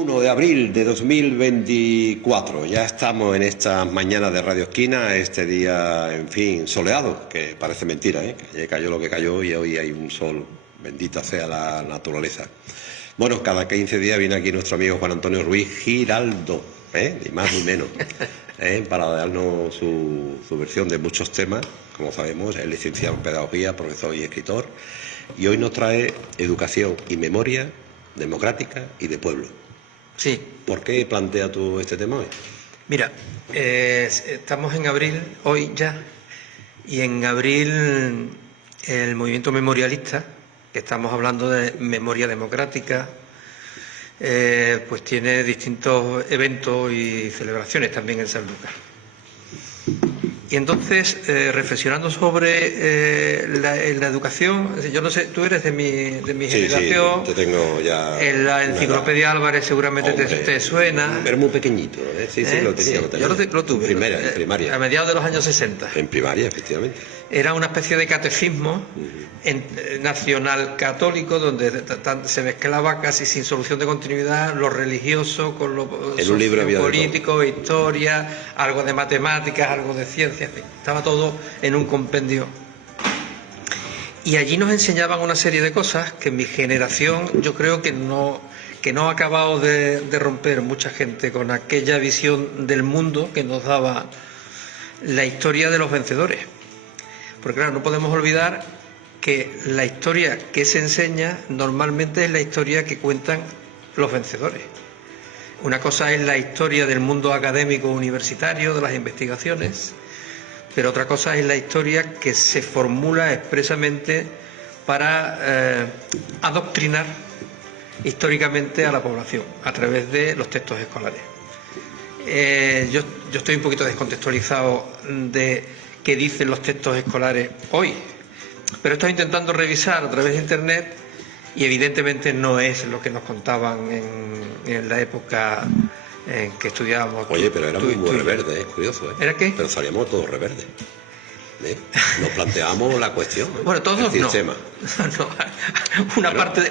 1 de abril de 2024, ya estamos en estas mañanas de Radio Esquina, este día, en fin, soleado, que parece mentira, que ayer cayó lo que cayó y hoy hay un sol, bendita sea la naturaleza. Bueno, cada 15 días viene aquí nuestro amigo Juan Antonio Ruiz Giraldo, ni más ni menos, para darnos su versión de muchos temas. Como sabemos, es licenciado en Pedagogía, profesor y escritor, y hoy nos trae Educación y Memoria Democrática y de Pueblo. Sí. ¿Por qué plantea tú este tema hoy? Mira, estamos en abril, hoy ya, y en abril el movimiento memorialista, que estamos hablando de memoria democrática, pues tiene distintos eventos y celebraciones también en San Lucas. Y entonces, reflexionando sobre la educación, yo no sé, tú eres de mi generación. Sí, te tengo ya. En la enciclopedia Álvarez seguramente te suena. Pero muy pequeñito, sí, lo tenía. Sí, yo lo tuve. En primaria. A mediados de los años 60. En primaria, efectivamente. Era una especie de catecismo nacional católico donde se mezclaba casi sin solución de continuidad lo religioso con lo político, historia, algo de matemáticas, algo de ciencia, en fin, estaba todo en un compendio. Y allí nos enseñaban una serie de cosas que en mi generación yo creo que no ha acabado de romper mucha gente con aquella visión del mundo que nos daba la historia de los vencedores. Porque claro, no podemos olvidar que la historia que se enseña normalmente es la historia que cuentan los vencedores. Una cosa es la historia del mundo académico universitario, de las investigaciones, pero otra cosa es la historia que se formula expresamente para adoctrinar históricamente a la población a través de los textos escolares. Yo estoy un poquito descontextualizado de qué dicen los textos escolares hoy, pero estoy intentando revisar a través de internet y evidentemente no es lo que nos contaban en la época en que estudiábamos. Oye, pero éramos muy reverdes, es curioso. ¿Era qué? Pero salíamos todos reverdes. Nos planteamos la cuestión. Bueno, todos el no. Sistema.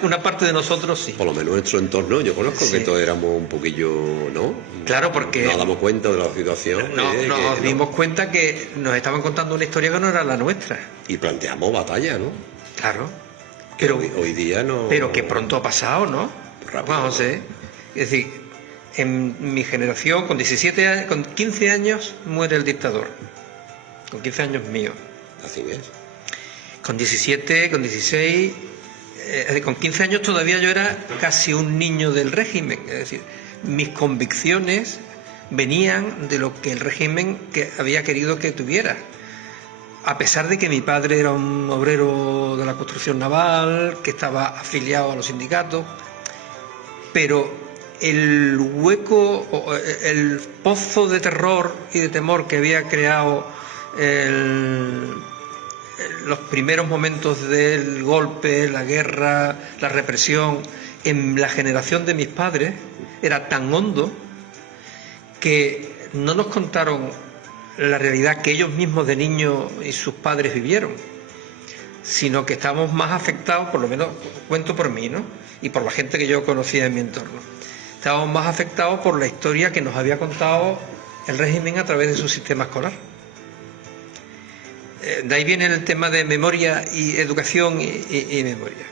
Una parte de nosotros sí. Por lo menos nuestro entorno, yo conozco que todos éramos un poquillo, ¿no? Claro, porque nos damos cuenta de la situación. Nos dimos cuenta que nos estaban contando una historia que no era la nuestra. Y planteamos batalla, ¿no? Claro. Pero hoy día no. Pero que pronto ha pasado, ¿no? Rápido. Vamos a ver. Es decir, en mi generación, con 15 años muere el dictador. Con 15 años míos. Así es. Con 17, con 16, con 15 años todavía yo era casi un niño del régimen. Es decir, mis convicciones venían de lo que el régimen había querido que tuviera. A pesar de que mi padre era un obrero de la construcción naval, que estaba afiliado a los sindicatos, pero el hueco, el pozo de terror y de temor que había creado los primeros momentos del golpe, la guerra, la represión, en la generación de mis padres, era tan hondo que no nos contaron la realidad que ellos mismos de niños y sus padres vivieron, sino que estábamos más afectados, por lo menos cuento por mí, ¿no? Y por la gente que yo conocía en mi entorno. Estábamos más afectados por la historia que nos había contado el régimen a través de su sistema escolar. De ahí viene el tema de memoria y educación y memoria.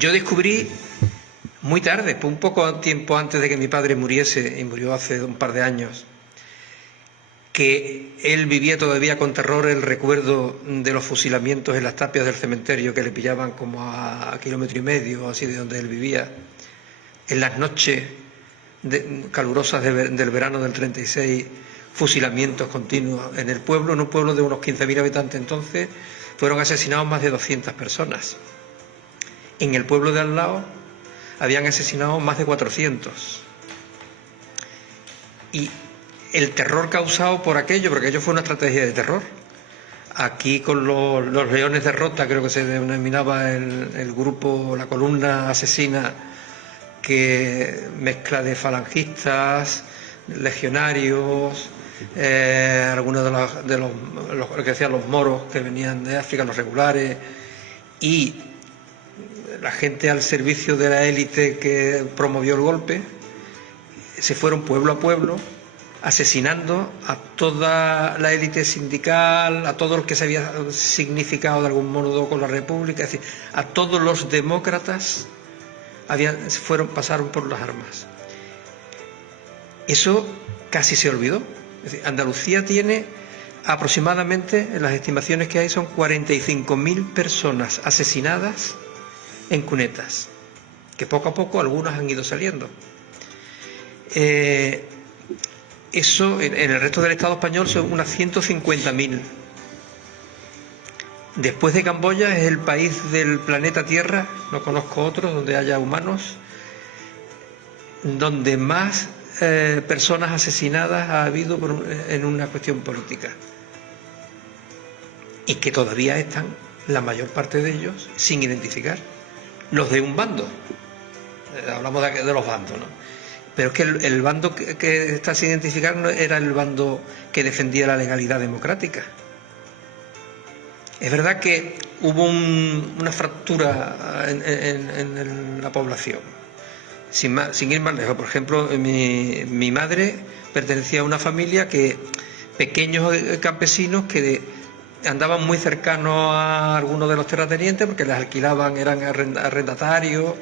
Yo descubrí muy tarde, un poco tiempo antes de que mi padre muriese, y murió hace un par de años, que él vivía todavía con terror el recuerdo de los fusilamientos en las tapias del cementerio que le pillaban como a kilómetro y medio, así de donde él vivía, en las noches calurosas del verano del 36, fusilamientos continuos en el pueblo, en un pueblo de unos 15.000 habitantes entonces, fueron asesinados más de 200 personas. En el pueblo de al lado habían asesinado más de 400. Y el terror causado por aquello, porque aquello fue una estrategia de terror. Aquí con los Leones de Rota, creo que se denominaba el grupo, la columna asesina, que mezcla de falangistas, legionarios, algunos de los que decían los moros que venían de África, los regulares, y la gente al servicio de la élite que promovió el golpe, se fueron pueblo a pueblo asesinando a toda la élite sindical, a todo lo que se había significado de algún modo con la República, es decir, a todos los demócratas pasaron por las armas. Eso casi se olvidó. Es decir, Andalucía tiene aproximadamente, en las estimaciones que hay, son 45.000 personas asesinadas en cunetas, que poco a poco algunas han ido saliendo. Eso en el resto del Estado español son unas 150.000. Después de Camboya es el país del planeta Tierra, no conozco otro donde haya humanos, donde más personas asesinadas ha habido en una cuestión política, y que todavía están, la mayor parte de ellos, sin identificar. Los de un bando, hablamos de los bandos, ¿no? Pero es que el bando que está sin identificar no era el bando que defendía la legalidad democrática. Es verdad que hubo una fractura en la población. Sin ir más lejos, por ejemplo, mi madre pertenecía a una familia pequeños campesinos que andaban muy cercanos a algunos de los terratenientes porque les alquilaban, eran arrendatarios.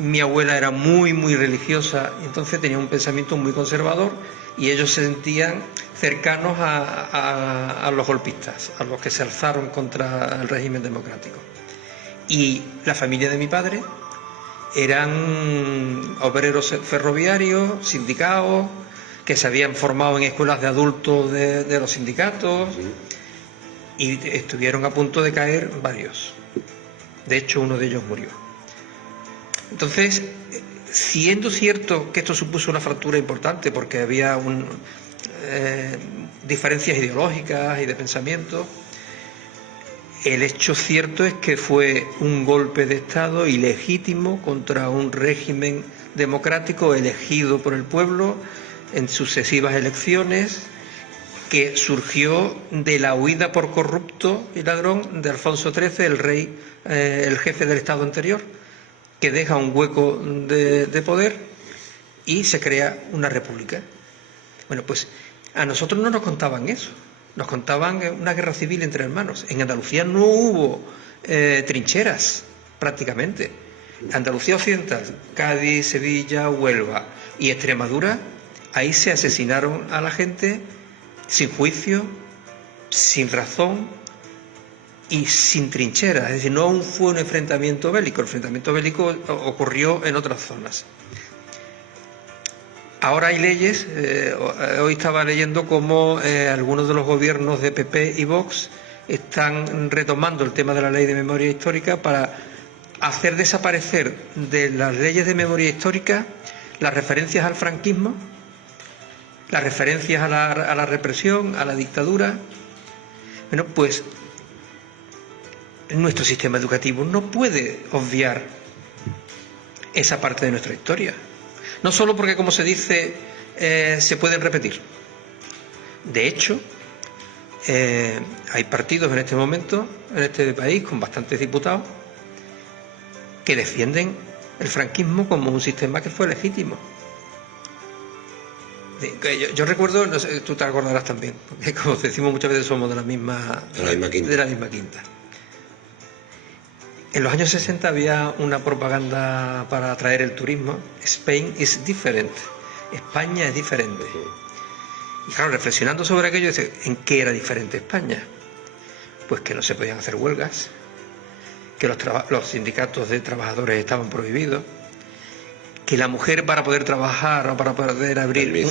Mi abuela era muy, muy religiosa, entonces tenía un pensamiento muy conservador, y ellos se sentían cercanos a los golpistas, a los que se alzaron contra el régimen democrático. Y la familia de mi padre eran obreros ferroviarios, sindicados, que se habían formado en escuelas de adultos de los sindicatos, y estuvieron a punto de caer varios. De hecho, uno de ellos murió. Entonces, siendo cierto que esto supuso una fractura importante porque había diferencias ideológicas y de pensamiento, el hecho cierto es que fue un golpe de Estado ilegítimo contra un régimen democrático elegido por el pueblo en sucesivas elecciones, que surgió de la huida por corrupto y ladrón de Alfonso XIII, el rey, el jefe del Estado anterior, que deja un hueco de poder y se crea una república. Bueno, pues a nosotros no nos contaban eso, nos contaban una guerra civil entre hermanos. En Andalucía no hubo trincheras, prácticamente. Andalucía Occidental, Cádiz, Sevilla, Huelva y Extremadura, ahí se asesinaron a la gente sin juicio, sin razón y sin trincheras. Es decir, no fue un enfrentamiento bélico, el enfrentamiento bélico ocurrió en otras zonas. Ahora hay leyes, hoy estaba leyendo cómo algunos de los gobiernos de PP y Vox están retomando el tema de la ley de memoria histórica para hacer desaparecer de las leyes de memoria histórica las referencias al franquismo, las referencias a la represión, a la dictadura. Bueno, pues nuestro sistema educativo no puede obviar esa parte de nuestra historia. No solo porque, como se dice, se pueden repetir. De hecho, hay partidos en este momento, en este país, con bastantes diputados, que defienden el franquismo como un sistema que fue legítimo. Yo recuerdo, no sé, tú te acordarás también, porque como decimos muchas veces somos de la misma quinta. En los años 60 había una propaganda para atraer el turismo. Spain is different. España es diferente. Y claro, reflexionando sobre aquello, ¿en qué era diferente España? Pues que no se podían hacer huelgas, que los sindicatos de trabajadores estaban prohibidos, que la mujer para poder trabajar o para poder abrir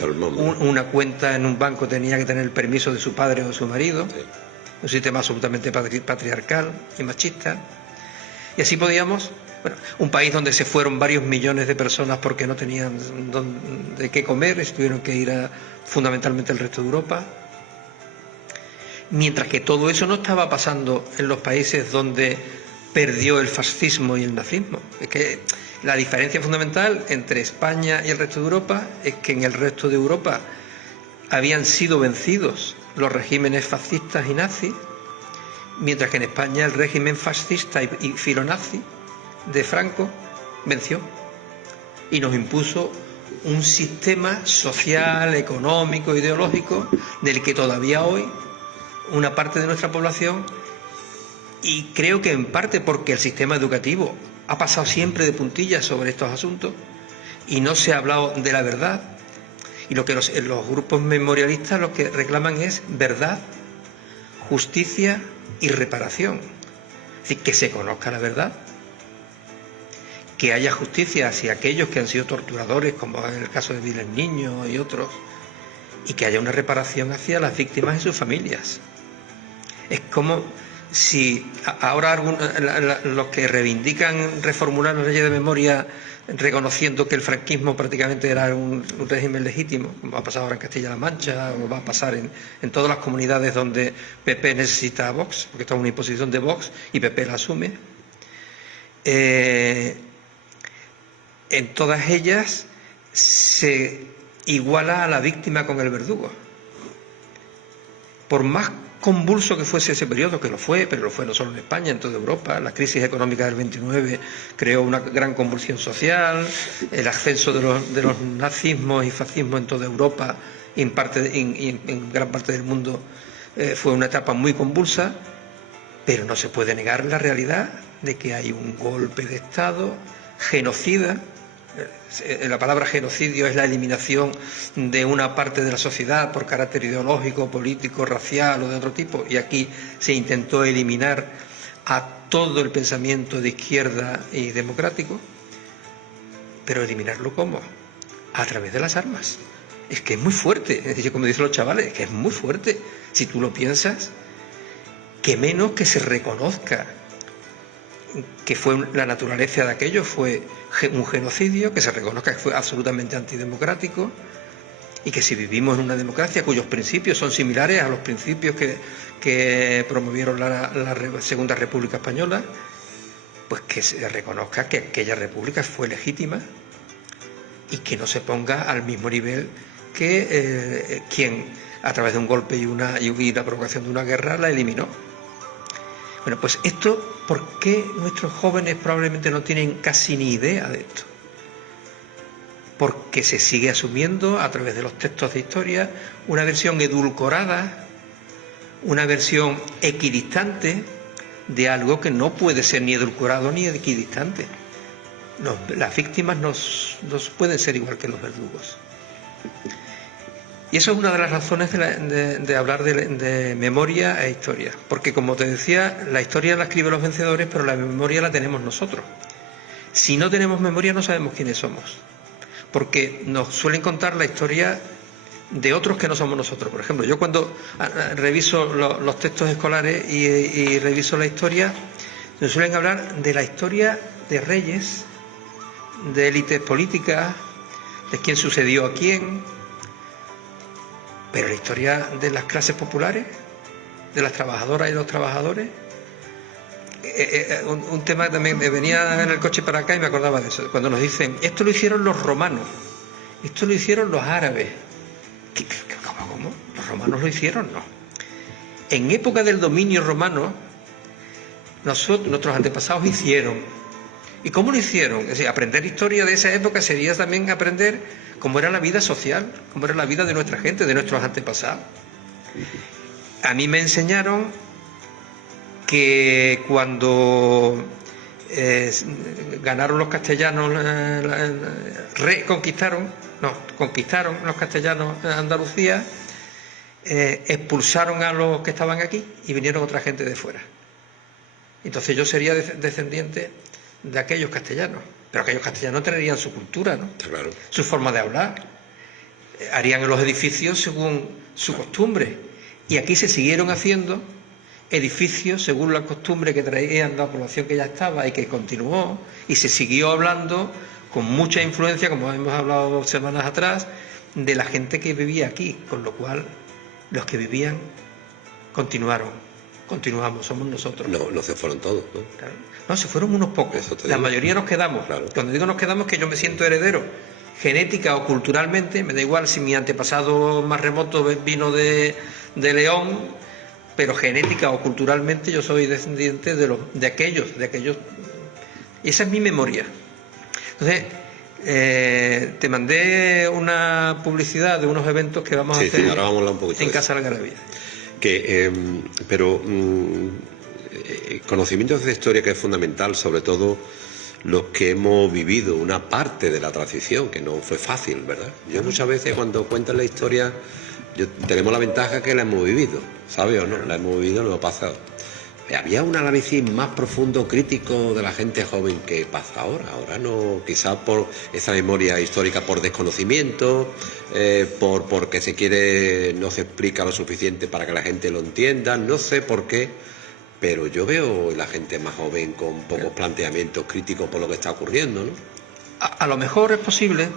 una cuenta en un banco tenía que tener el permiso de su padre o de su marido. Sí. Un sistema absolutamente patriarcal y machista. Y así podíamos, un país donde se fueron varios millones de personas porque no tenían de qué comer, y tuvieron que ir fundamentalmente al resto de Europa. Mientras que todo eso no estaba pasando en los países donde perdió el fascismo y el nazismo. Es que la diferencia fundamental entre España y el resto de Europa es que en el resto de Europa habían sido vencidos los regímenes fascistas y nazis, mientras que en España el régimen fascista y filonazi de Franco venció y nos impuso un sistema social, económico, ideológico, del que todavía hoy una parte de nuestra población, y creo que en parte porque el sistema educativo ha pasado siempre de puntillas sobre estos asuntos y no se ha hablado de la verdad, y lo que los grupos memorialistas lo que reclaman es verdad, justicia y reparación. Es decir, que se conozca la verdad, que haya justicia hacia aquellos que han sido torturadores, como en el caso de Viles Niño y otros, y que haya una reparación hacia las víctimas y sus familias. Es como si ahora los que reivindican reformular la ley de memoria reconociendo que el franquismo prácticamente era un régimen legítimo, como ha pasado ahora en Castilla-La Mancha, o va a pasar en todas las comunidades donde PP necesita a Vox, porque está en una imposición de Vox y PP la asume. En todas ellas se iguala a la víctima con el verdugo. Por más convulso que fuese ese periodo, que lo fue, pero lo fue no solo en España, en toda Europa, la crisis económica del 29 creó una gran convulsión social, el ascenso de los nazismos y fascismos en toda Europa y en gran parte del mundo fue una etapa muy convulsa, pero no se puede negar la realidad de que hay un golpe de Estado genocida. La palabra genocidio es la eliminación de una parte de la sociedad por carácter ideológico, político, racial o de otro tipo, y aquí se intentó eliminar a todo el pensamiento de izquierda y democrático. Pero eliminarlo ¿cómo? A través de las armas. Es que es muy fuerte, es decir, como dicen los chavales, es que es muy fuerte. Si tú lo piensas, que menos que se reconozca que fue la naturaleza de aquello, fue un genocidio, que se reconozca que fue absolutamente antidemocrático, y que si vivimos en una democracia cuyos principios son similares a los principios que promovieron la Segunda República Española, pues que se reconozca que aquella república fue legítima y que no se ponga al mismo nivel que quien a través de un golpe y la provocación de una guerra la eliminó. Bueno, pues esto, ¿por qué nuestros jóvenes probablemente no tienen casi ni idea de esto? Porque se sigue asumiendo a través de los textos de historia una versión edulcorada, una versión equidistante de algo que no puede ser ni edulcorado ni equidistante. Las víctimas no pueden ser igual que los verdugos. Y eso es una de las razones de hablar de memoria e historia. Porque, como te decía, la historia la escriben los vencedores, pero la memoria la tenemos nosotros. Si no tenemos memoria, no sabemos quiénes somos. Porque nos suelen contar la historia de otros que no somos nosotros. Por ejemplo, yo cuando reviso los textos escolares y reviso la historia, nos suelen hablar de la historia de reyes, de élites políticas, de quién sucedió a quién. Pero la historia de las clases populares, de las trabajadoras y los trabajadores, un tema también, venía en el coche para acá y me acordaba de eso, cuando nos dicen, esto lo hicieron los romanos, esto lo hicieron los árabes. ¿Cómo? ¿Los romanos lo hicieron? No. En época del dominio romano, nuestros antepasados hicieron. ¿Y cómo lo hicieron? Es decir, aprender historia de esa época sería también aprender cómo era la vida social, cómo era la vida de nuestra gente, de nuestros antepasados. A mí me enseñaron que cuando ganaron los castellanos, conquistaron los castellanos Andalucía, expulsaron a los que estaban aquí y vinieron otra gente de fuera. Entonces yo sería descendiente de aquellos castellanos, pero aquellos castellanos tendrían su cultura, ¿no? Claro. Su forma de hablar, harían los edificios según su costumbre, y aquí se siguieron haciendo edificios según la costumbre que traían la población que ya estaba y que continuó, y se siguió hablando con mucha influencia, como hemos hablado semanas atrás, de la gente que vivía aquí, con lo cual los que vivían continuamos, somos nosotros. No se fueron todos, ¿no? Claro. No, se fueron unos pocos. La mayoría nos quedamos. Claro. Cuando digo nos quedamos, que yo me siento heredero, genética o culturalmente, me da igual si mi antepasado más remoto vino de León, pero genética o culturalmente yo soy descendiente de aquellos. Y esa es mi memoria. Entonces, Te mandé una publicidad de unos eventos que vamos a hacer ahora vamos a hablar un poquito en Casa Algarabía. Conocimientos de historia que es fundamental, sobre todo los que hemos vivido una parte de la transición, que no fue fácil, ¿verdad? Yo muchas veces cuando cuentan la historia, tenemos la ventaja que la hemos vivido, ¿sabes o no? La hemos vivido, lo hemos pasado. Había un análisis más profundo, crítico de la gente joven que pasa ahora. Ahora no, quizás por esa memoria histórica, por desconocimiento, porque no se explica lo suficiente para que la gente lo entienda, no sé por qué, pero yo veo la gente más joven con pocos planteamientos críticos por lo que está ocurriendo, ¿no? A lo mejor es posible,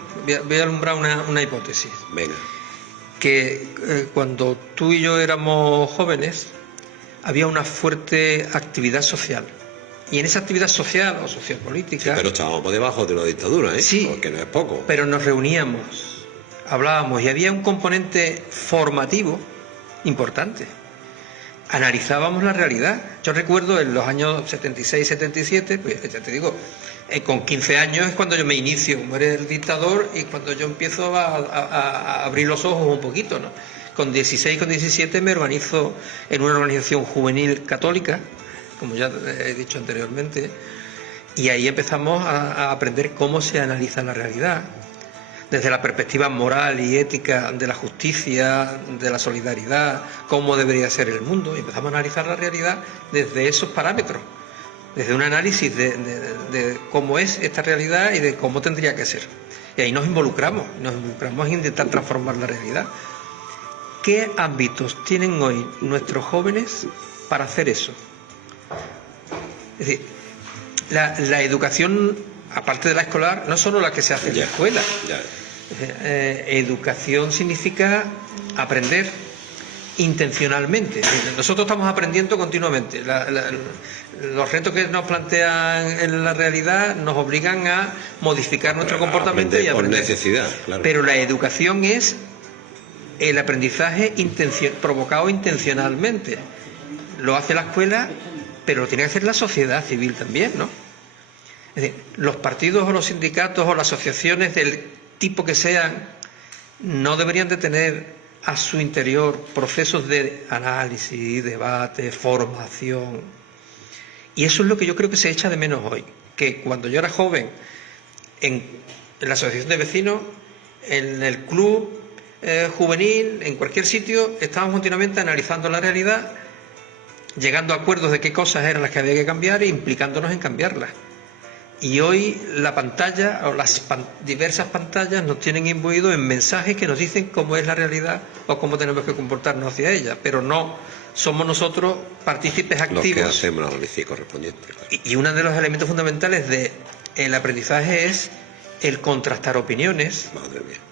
voy a alumbrar una hipótesis. Venga. Que cuando tú y yo éramos jóvenes, había una fuerte actividad social. Y en esa actividad social o sociopolítica... Sí, pero estábamos por debajo de una dictadura, ¿eh? Sí, porque no es poco. Pero nos reuníamos, hablábamos, y había un componente formativo importante. Analizábamos la realidad. Yo recuerdo en los años 76, 77, pues ya te digo, con 15 años es cuando yo me inicio, muere el dictador y cuando yo empiezo a abrir los ojos un poquito, ¿no? Con 16, con 17 me organizo en una organización juvenil católica, como ya he dicho anteriormente, y ahí empezamos a aprender cómo se analiza la realidad, desde la perspectiva moral y ética de la justicia, de la solidaridad, cómo debería ser el mundo, y empezamos a analizar la realidad desde esos parámetros, desde un análisis de cómo es esta realidad y de cómo tendría que ser. Y ahí nos involucramos en intentar transformar la realidad. ¿Qué ámbitos tienen hoy nuestros jóvenes para hacer eso? Es decir, la educación, aparte de la escolar, no solo la que se hace en la escuela. Educación significa aprender intencionalmente. Nosotros estamos aprendiendo continuamente. Los retos que nos plantean en la realidad nos obligan a modificar nuestro comportamiento y aprender. Por necesidad, claro. Pero la educación es el aprendizaje provocado intencionalmente. Lo hace la escuela, pero lo tiene que hacer la sociedad civil también, ¿no? Es decir, los partidos o los sindicatos o las asociaciones del tipo que sean no deberían de tener a su interior procesos de análisis, debate, formación. Y eso es lo que yo creo que se echa de menos hoy. Que cuando yo era joven, en la asociación de vecinos, en el club juvenil, en cualquier sitio, estábamos continuamente analizando la realidad, llegando a acuerdos de qué cosas eran las que había que cambiar e implicándonos en cambiarlas. Y hoy la pantalla o las diversas pantallas nos tienen imbuidos en mensajes que nos dicen cómo es la realidad o cómo tenemos que comportarnos hacia ella, pero no somos nosotros partícipes activos. Los que hacemos el análisis correspondiente. Claro. Y uno de los elementos fundamentales del aprendizaje es el contrastar opiniones,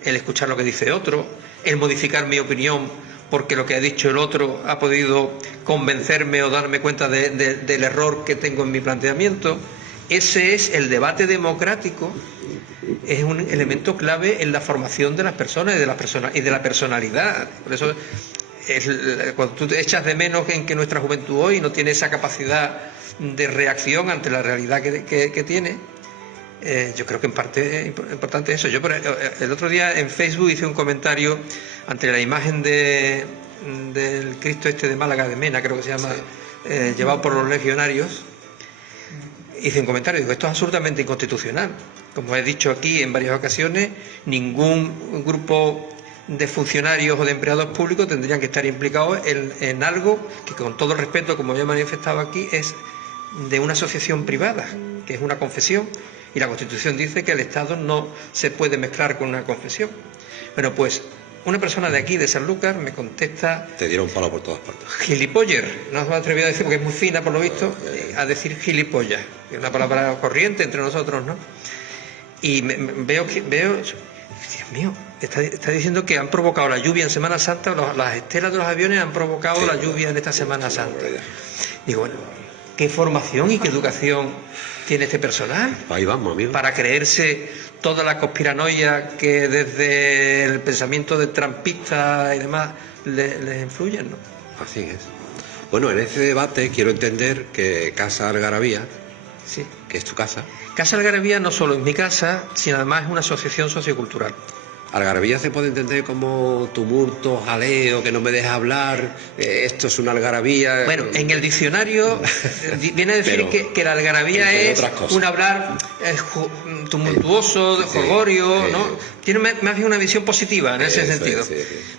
el escuchar lo que dice otro, el modificar mi opinión porque lo que ha dicho el otro ha podido convencerme o darme cuenta del error que tengo en mi planteamiento. Ese es el debate democrático, es un elemento clave en la formación de las personas y de la personalidad. Por eso, cuando tú te echas de menos en que nuestra juventud hoy no tiene esa capacidad de reacción ante la realidad que tiene, yo creo que en parte es importante eso. Yo el otro día en Facebook hice un comentario ante la imagen del Cristo de Málaga, de Mena, creo que se llama, llevado por los legionarios. Hice un comentario, digo, esto es absolutamente inconstitucional. Como he dicho aquí en varias ocasiones, ningún grupo de funcionarios o de empleados públicos tendrían que estar implicados en algo que, con todo el respeto, como ya he manifestado aquí, es de una asociación privada, que es una confesión, y la Constitución dice que el Estado no se puede mezclar con una confesión. Bueno, pues una persona de aquí, de Sanlúcar, me contesta... Te dieron palo por todas partes. Gilipoller, no me atreví a decir porque es muy fina por lo visto, a decir gilipollas, que es una palabra corriente entre nosotros, ¿no? Y veo, Dios mío, está diciendo que han provocado la lluvia en Semana Santa, las estelas de los aviones han provocado la lluvia en esta Semana Santa. Digo, bueno, ¿qué formación y qué educación tiene este personal? Ahí vamos, amigo. Para creerse toda la conspiranoia que desde el pensamiento de trampistas y demás les influyen, ¿no? Así es. Bueno, en ese debate quiero entender que Casa Algarabía Sí. que es tu casa. Casa Algarabía no solo es mi casa, sino además es una asociación sociocultural. Algarabía se puede entender como tumulto, jaleo, que no me deja hablar, esto es una algarabía. Bueno, en el diccionario viene a decir que la algarabía es un hablar tumultuoso, jolgorio, ¿no? Tiene más bien una visión positiva en ese sentido. Sí.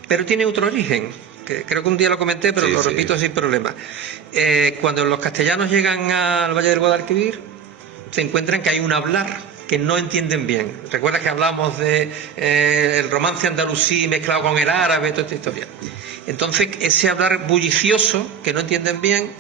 Pero tiene otro origen, que creo que un día lo comenté, pero lo repito sin problema. Cuando los castellanos llegan al Valle del Guadalquivir, se encuentran que hay un hablar que no entienden bien. Recuerda que hablamos de el romance andalusí mezclado con el árabe, toda esta historia. Entonces, ese hablar bullicioso que no entienden bien,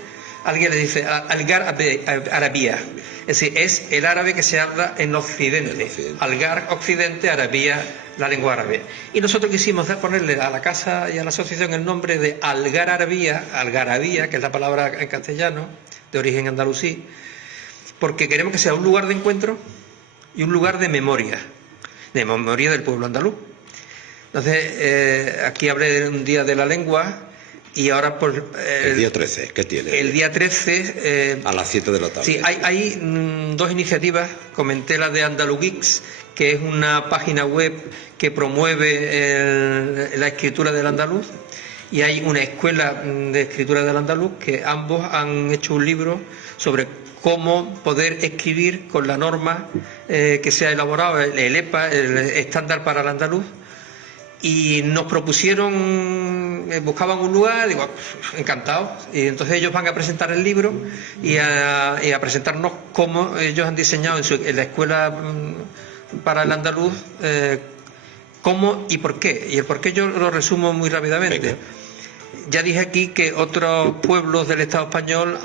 alguien le dice Algarabía. Es decir, es el árabe que se habla en Occidente. Algar, Occidente, Arabía, la lengua árabe. Y nosotros quisimos ponerle a la casa y a la asociación el nombre de Algarabía, que es la palabra en castellano, de origen andalusí, porque queremos que sea un lugar de encuentro y un lugar de memoria del pueblo andaluz. Entonces, aquí hablé de un día de la lengua y ahora por... el día 13, ¿qué tiene? El día 13... a las 7 de la tarde. Sí, hay dos iniciativas. Comenté la de Andalugeeks, que es una página web que promueve la escritura del andaluz, y hay una escuela de escritura del andaluz que ambos han hecho un libro sobre cómo poder escribir con la norma que se ha elaborado, el EPA, el estándar para el andaluz, y nos propusieron, buscaban un lugar, digo, encantados, y entonces ellos van a presentar el libro y a presentarnos cómo ellos han diseñado en la escuela para el andaluz, cómo y por qué. Y el por qué yo lo resumo muy rápidamente. Venga. Ya dije aquí que otros pueblos del Estado español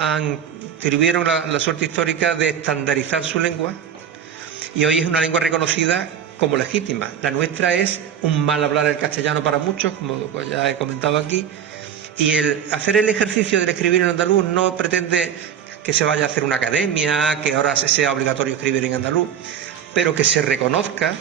tuvieron la suerte histórica de estandarizar su lengua, y hoy es una lengua reconocida como legítima. La nuestra es un mal hablar el castellano para muchos, como ya he comentado aquí, y el hacer el ejercicio de escribir en andaluz no pretende que se vaya a hacer una academia, que ahora sea obligatorio escribir en andaluz, pero que se reconozca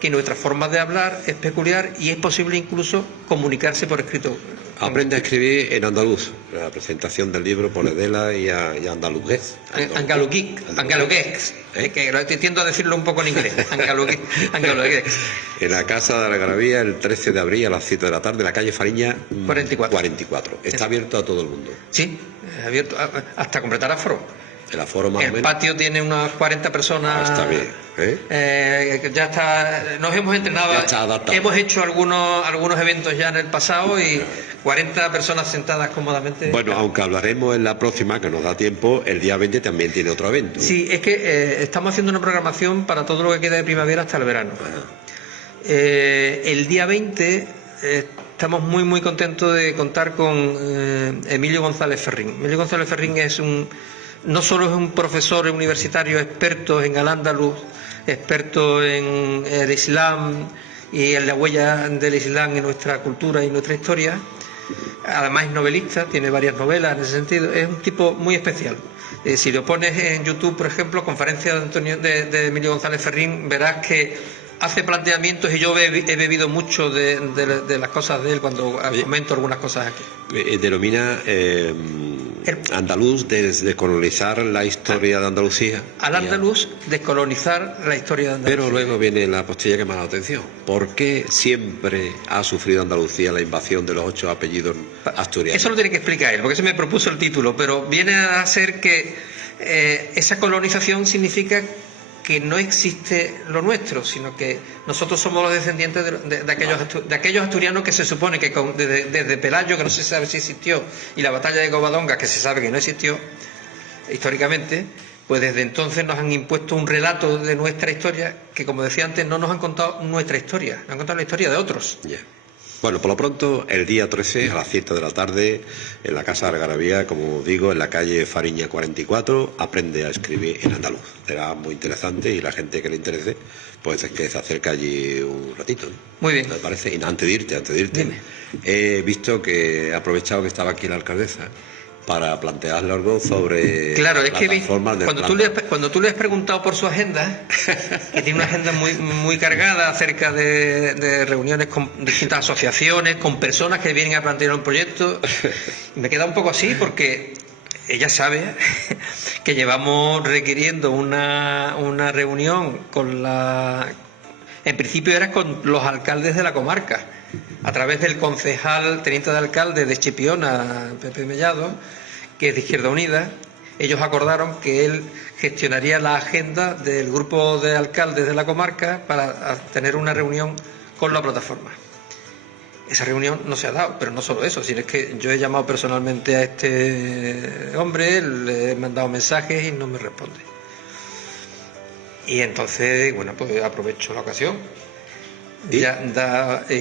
que nuestra forma de hablar es peculiar y es posible incluso comunicarse por escrito. Aprende a escribir en andaluz. La presentación del libro pone Dela y andalugués. Andalugués. Que tiendo a decirlo un poco en inglés. Andalugués. En la Casa de Algarabía, el 13 de abril a las 7 de la tarde, en la calle Fariña 44. Está abierto a todo el mundo. Sí, abierto hasta completar aforo. El aforo más o menos. El patio tiene unas 40 personas. Está bien. Ya está, nos hemos entrenado. Ya está adaptado. Hemos hecho algunos eventos ya en el pasado y 40 personas sentadas cómodamente. Bueno, aunque hablaremos en la próxima, que nos da tiempo, el día 20 también tiene otro evento. Sí, es que estamos haciendo una programación para todo lo que queda de primavera hasta el verano. El día 20 estamos muy contentos de contar con Emilio González Ferrín. Emilio González Ferrín no solo es un profesor universitario experto en al-Ándalus, experto en el Islam y en la huella del Islam en nuestra cultura y nuestra historia, además es novelista, tiene varias novelas en ese sentido, es un tipo muy especial. Si lo pones en YouTube, por ejemplo, conferencia de Emilio González Ferrín, verás que hace planteamientos y yo he bebido mucho de las cosas de él cuando comento algunas cosas aquí. Denomina andaluz descolonizar la historia de Andalucía. Al andaluz descolonizar la historia de Andalucía. Pero luego viene la postilla que me ha dado atención. ¿Por qué siempre ha sufrido Andalucía la invasión de los 8 apellidos asturianos? Eso lo tiene que explicar él, porque se me propuso el título, pero viene a ser que esa colonización significa que no existe lo nuestro, sino que nosotros somos los descendientes de aquellos asturianos que se supone que desde Pelayo, que no se sabe si existió, y la batalla de Covadonga, que se sabe que no existió históricamente, pues desde entonces nos han impuesto un relato de nuestra historia que, como decía antes, no nos han contado nuestra historia, nos han contado la historia de otros. Yeah. Bueno, por lo pronto, el día 13 a las 7 de la tarde, en la Casa de Algarabía, como digo, en la calle Fariña 44, aprende a escribir en andaluz. Será muy interesante y la gente que le interese, pues es que se acerca allí un ratito, ¿no? Muy bien. ¿Me parece? Y antes de irte, Dime. He visto que he aprovechado que estaba aquí la alcaldesa para plantearle algo sobre... Claro, es que cuando tú le has preguntado por su agenda, que tiene una agenda muy cargada acerca de reuniones con distintas asociaciones, con personas que vienen a plantear un proyecto, me queda un poco así porque ella sabe que llevamos requiriendo una reunión con en principio era con los alcaldes de la comarca, a través del concejal, teniente de alcalde de Chipiona, Pepe Mellado, que es de Izquierda Unida. Ellos acordaron que él gestionaría la agenda del grupo de alcaldes de la comarca para tener una reunión con la plataforma. Esa reunión no se ha dado, pero no solo eso, sino es que yo he llamado personalmente a este hombre, le he mandado mensajes y no me responde. Y entonces, bueno, pues aprovecho la ocasión.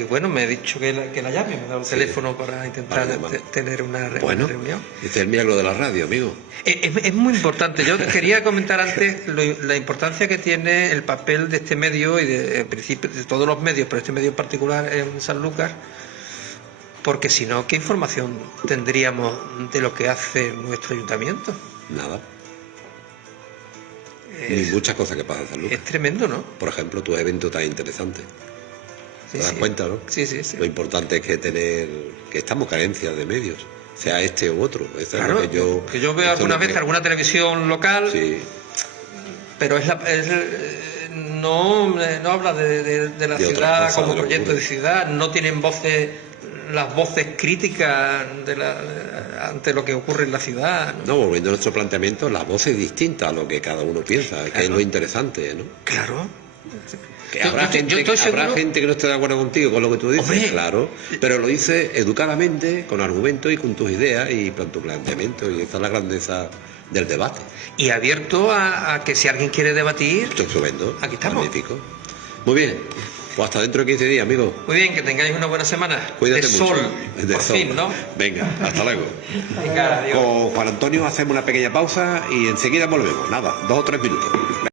Bueno, me he dicho que la llame, me ha dado el teléfono para intentar tener una reunión. Este es el milagro de la radio, amigo. Es muy importante. Yo quería comentar antes la importancia que tiene el papel de este medio y en principio de todos los medios, pero este medio en particular en Sanlúcar, porque si no, ¿qué información tendríamos de lo que hace nuestro ayuntamiento? Nada. Ni muchas cosas que pasan en Sanlúcar. Es tremendo, ¿no? Por ejemplo, tu evento tan interesante. ¿Te das cuenta, no? Sí. Lo importante es que estamos carencias de medios, sea este u otro. Claro, es lo que yo veo alguna vez alguna televisión local, pero no habla de la ciudad como proyecto de ciudad, no tienen las voces críticas ante lo que ocurre en la ciudad. No, volviendo a nuestro planteamiento, la voz es distinta a lo que cada uno piensa, que es lo interesante, ¿no? Claro. Que habrá gente que no esté de acuerdo contigo con lo que tú dices, hombre, claro, pero lo dice educadamente, con argumentos y con tus ideas y con tu planteamiento, y esta es la grandeza del debate. Y abierto a que si alguien quiere debatir, esto es estupendo, aquí estamos. Magnífico. Muy bien, pues hasta dentro de 15 días, amigo. Muy bien, que tengáis una buena semana. Cuídate de mucho. Sol, de por sol. fin, ¿no? Venga, hasta luego. Venga, adiós. Con Juan Antonio hacemos una pequeña pausa y enseguida volvemos. Nada, 2 o 3 minutos.